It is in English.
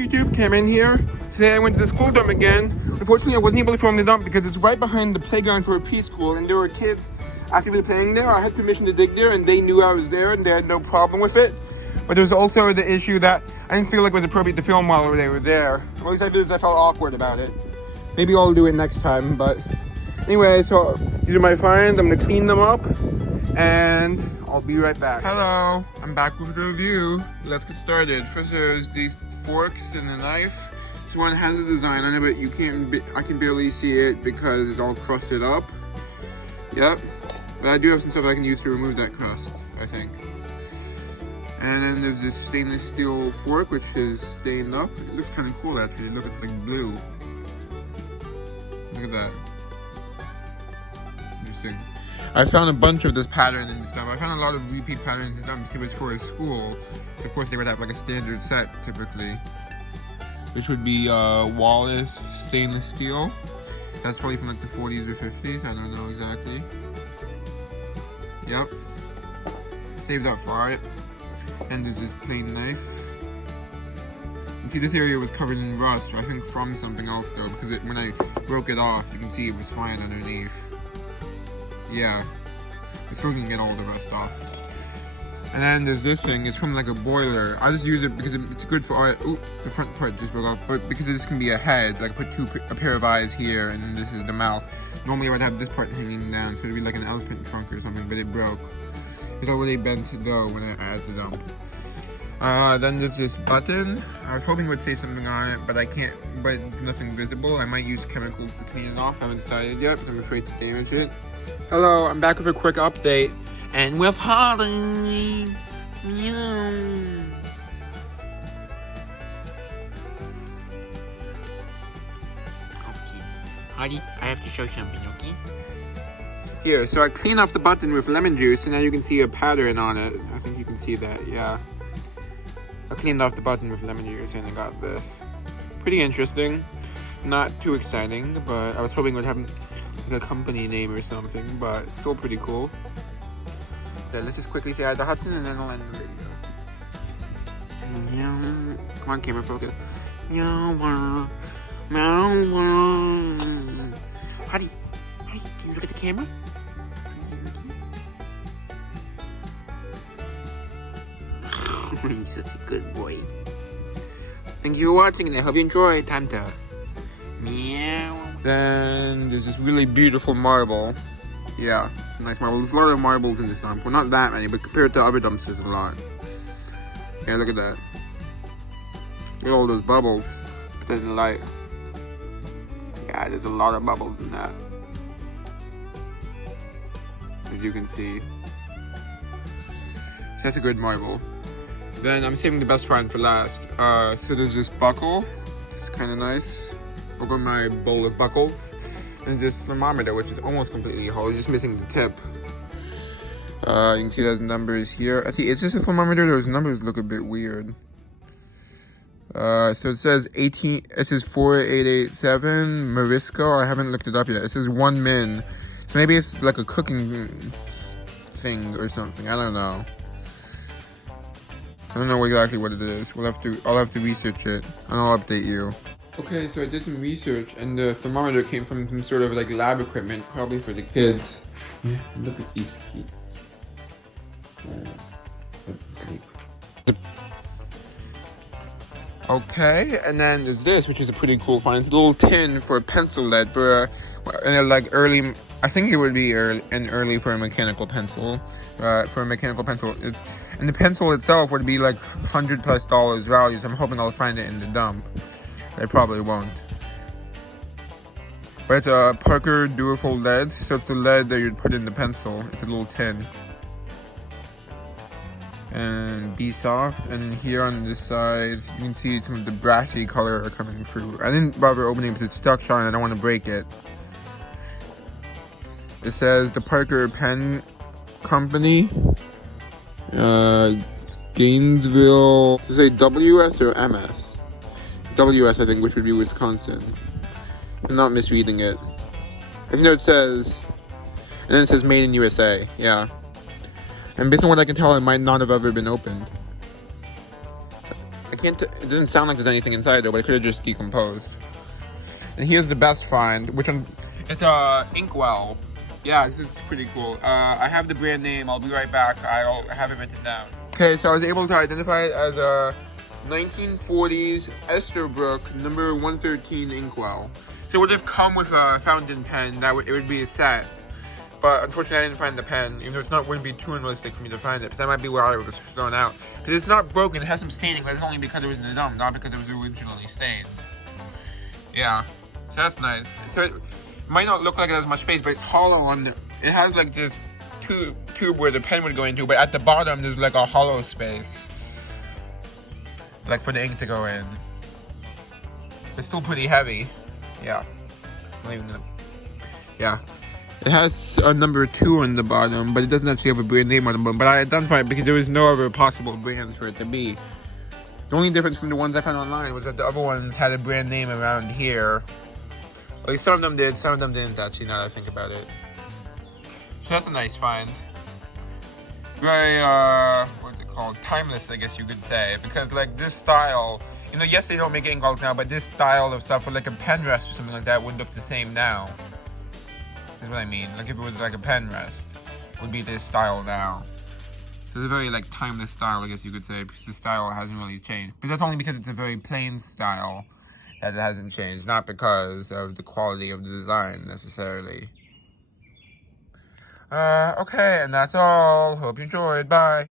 YouTube, Cam in here. Today I went to the school dump again. Unfortunately I wasn't able to film the dump because it's right behind the playground for a preschool and there were kids actively playing there. I had permission to dig there and they knew I was there and they had no problem with it. But there was also the issue that I didn't feel like it was appropriate to film while they were there. Or at least I felt awkward about it. Maybe I'll do it next time, but anyway, so these are my finds. I'm gonna clean them up and I'll be right back. Hello, I'm back with a review. Let's get started. First there's these forks and a knife. This one has a design on it, but I can barely see it because it's all crusted up. Yep, but I do have some stuff I can use to remove that crust, I think. And then there's this stainless steel fork which is stained up. It looks kind of cool actually. Look, it's like blue. Look at that. Interesting. I found a bunch of this pattern and stuff. I found a lot of repeat patterns and stuff. See what's for a school. Of course, they would have like a standard set typically, which would be Wallace stainless steel. That's probably from like the 40s or 50s. I don't know exactly. Yep. Saves up for it. And there's this plain knife. You see, this area was covered in rust, I think from something else though, because when I broke it off, you can see it was fine underneath. Yeah, it's still gonna get all the rust off. And then there's this thing, it's from like a boiler. I just use it because it's good for art. Ooh, the front part just broke off, but because this can be a head, like I put a pair of eyes here, and then this is the mouth. Normally I would have this part hanging down, so it would be like an elephant trunk or something, but it broke. It's already bent to go when I add the dump. Then there's this button. I was hoping it would say something on it, but I can't, but there's nothing visible. I might use chemicals to clean it off. I haven't decided yet, because I'm afraid to damage it. Hello, I'm back with a quick update. And with Holly. Meow. Okay. Holly, I have to show something, okay? Here, so I clean off the button with lemon juice, and now you can see a pattern on it. I think you can see that, yeah. I cleaned off the button with lemon juice and I got this. Pretty interesting. Not too exciting, but I was hoping it would have like a company name or something, but it's still pretty cool. Okay, let's just quickly say hi to Hudson and then I'll end the video. Come on, camera focus. Huddy, can you look at the camera? He's such a good boy. Thank you for watching and I hope you enjoyed. Time to meow. Then there's this really beautiful marble. Yeah, it's a nice marble. There's a lot of marbles in this dump. Well, not that many, but compared to other dumps, there's a lot. Yeah, look at that. Look at all those bubbles. Put it in the light. Yeah, there's a lot of bubbles in that. As you can see. So that's a good marble. Then I'm saving the best find for last. So there's this buckle. It's kind of nice. Over my bowl of buckles. And this thermometer, which is almost completely hollow, just missing the tip. You can see those numbers here. I see, is this a thermometer? Those numbers look a bit weird. So it says 18. It says 4887 Morisco. I haven't looked it up yet. It says 1 min. So maybe it's like a cooking thing or something. I don't know. I don't know exactly what it is. I'll have to research it and I'll update you. Okay, so I did some research and the thermometer came from some sort of like lab equipment, probably for the kids. Yeah, look at these kids. Let them sleep. Okay, and then there's this, which is a pretty cool find. It's a little tin for a pencil lead for like early. I think it would be early for a mechanical pencil. And the pencil itself would be like $100+ value. So I'm hoping I'll find it in the dump. I probably won't. But it's a Parker Duofold lead, so it's the lead that you'd put in the pencil. It's a little tin. And be soft. And here on this side, you can see some of the brassy color coming through. I didn't bother opening it because it's stuck shut and I don't want to break it. It says the Parker Pen Company, Gainesville. Does it say WS or MS? WS, I think, which would be Wisconsin. I'm not misreading it. I think it says, and then it says made in USA. Yeah. And based on what I can tell, it might not have ever been opened. I can't, it doesn't sound like there's anything inside though, but it could have just decomposed. And here's the best find, which one, it's Inkwell. Yeah, this is pretty cool. I have the brand name, I'll be right back. I'll have it written down. Okay, so I was able to identify it as a 1940s Esterbrook number 113 Inkwell. So it would have come with a fountain pen, it would be a set. But unfortunately I didn't find the pen, even though it wouldn't be too unrealistic for me to find it. Because that might be why it was thrown out. Because it's not broken, it has some staining, but it's only because it was in the dump, not because it was originally stained. Yeah, so that's nice. So it might not look like it has much space, but it's hollow on the, it has like this tube where the pen would go into, but at the bottom there's like a hollow space. Like for the ink to go in. It's still pretty heavy. Yeah. I'm not even gonna, yeah. It has a number 2 on the bottom, but it doesn't actually have a brand name on the bottom. But I identified it because there was no other possible brands for it to be. The only difference from the ones I found online was that the other ones had a brand name around here. At least some of them did, some of them didn't actually, now that I think about it. So that's a nice find. Very, what's it called? Timeless, I guess you could say. Because like this style, you know, yes they don't make inkwells now, but this style of stuff for like a pen rest or something like that would look the same now. Is what I mean. Like if it was like a pen rest, would be this style now. So it's a very like timeless style, I guess you could say, because the style hasn't really changed. But that's only because it's a very plain style that it hasn't changed, not because of the quality of the design necessarily. Okay, and that's all. Hope you enjoyed. Bye.